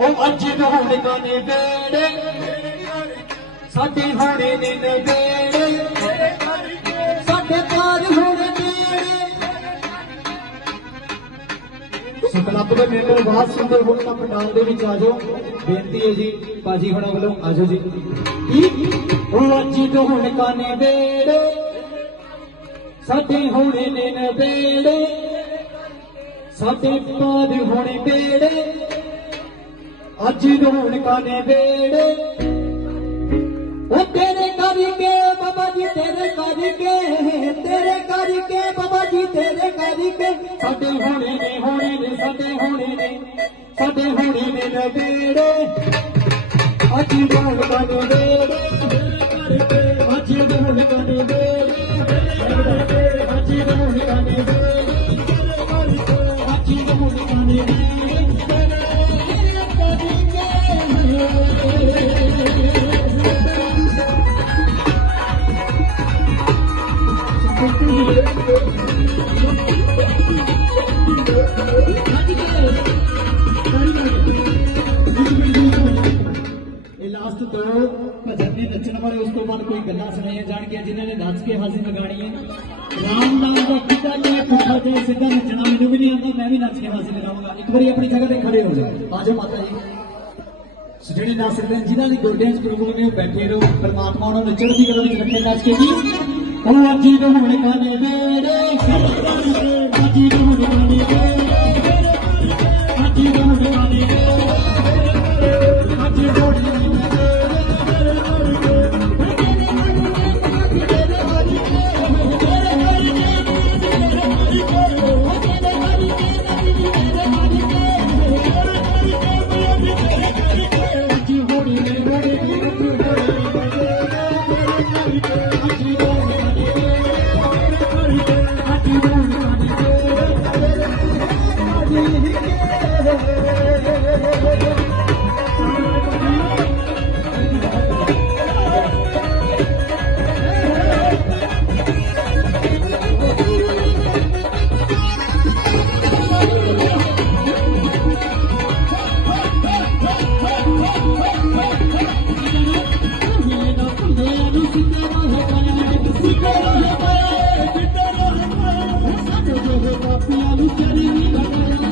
ਉਹ ਅੱਜ ਹੋਣ ਗਾਣੇ ਵੇੜੇ ਸਾਡੇ ਹੋਣੇ ਨੇ ਨਵੇੜੇ ਸਾਡੇ ਕਾਜ ਹੋਣੇ ਨੇੜੇ। ਸੋ ਕਲੱਬ ਦੇ ਮੈਂਬਰ ਬਹੁਤ ਸੁੰਦਰ ਹੁਣ ਤਾਂ ਪੰਡਾਲ ਦੇ ਵਿੱਚ ਆ ਜਾਓ। ਬੇਨਤੀ ਹੈ ਜੀ ਪਾਜੀ ਹੁਣਾਂ ਵੱਲੋਂ ਆ ਜਾਓ ਜੀ। ਉਹ ਅੱਜ ਹੋਣ ਗਾਣੇ ਬੇੜੇ ਸਾਡੇ ਹੋਣੇ ਨੇ ਬੇੜੇ ਸਾਡੇ ਬਾਦ ਹੋਣੇ ਬੇੜੇ ਅੱਜ ਰੌਣਕਾਂ ਨੇ ਬੇੜੇ ਉਹ ਤੇਰੇ ਕਰਕੇ ਬਾਬਾ ਜੀ, ਤੇਰੇ ਕਰਕੇ ਤੇਰੇ ਕਰਕੇ ਬਾਬਾ ਜੀ, ਤੇਰੇ ਕਰਕੇ। ਸਾਡੇ ਹੋਣੇ ਨੇ ਹੋਣੇ ਨੇ, ਸਾਡੇ ਹੋਣੇ ਨੇ, ਸਾਡੇ ਹੋਣੇ ਨੇ ਨਵੇੜੇ। ਅੱਜ ਰੌਣਕਾਂ ਨੇ ਬੇੜੇ ਅੱਜ ਲਾਸਟ ਦੋ ਭਜਨ ਨੇ ਨੱਚਣ ਵਾਲੇ ਉਸ ਤੋਂ ਬਾਅਦ ਕੋਈ ਗੱਲਾਂ ਸੁਣਾਈਆਂ ਜਾਣਗੀਆਂ ਜਿਨ੍ਹਾਂ ਨੇ ਨੱਚ ਕੇ ਹਾਜ਼ਰੀ ਲਗਾਣੀ ਹੈ। ਰਾਮ ਨਾਮ ਦਾ ਕਿੱਤਾ ਤੇ ਪੁੱਠਾ ਤੇ ਸਿੱਧਾ ਨੱਚਣਾ ਮੈਨੂੰ ਵੀ ਨਹੀਂ ਆਉਂਦਾ, ਮੈਂ ਵੀ ਨੱਚ ਕੇ ਹਾਜ਼ਰੀ ਲਗਾਵਾਂਗਾ। ਇੱਕ ਵਾਰੀ ਆਪਣੀ ਜਗ੍ਹਾ ਤੇ ਖੜੇ ਹੋ ਜਾਓ। ਆ ਜਾਓ ਮਾਤਾ ਜੀ। ਸੋ ਜਿਹੜੇ ਨੱਚ ਸਕਦੇ ਨੇ, ਜਿਨ੍ਹਾਂ ਦੀ ਗੋਡਿਆਂ 'ਚ ਪ੍ਰੋਬਲਮ ਨੇ ਉਹ ਬੈਠੇ ਰਹੋ। ਪਰਮਾਤਮਾ ਉਹਨਾਂ ਨੂੰ ਚੜ੍ਹਦੀ ਕਲਾ ਵਿੱਚ ਰੱਖੇ, ਨੱਚ ਕੇ ਜੀ ਉਹ ਅੱਜ ਹੀ ਹੋਣੇ ਕਾਨੇ ਹੋਣੇ ਕਾਨੇ ਵੇੜੇ ਅੱਜ ਹੀ ¡Gracias!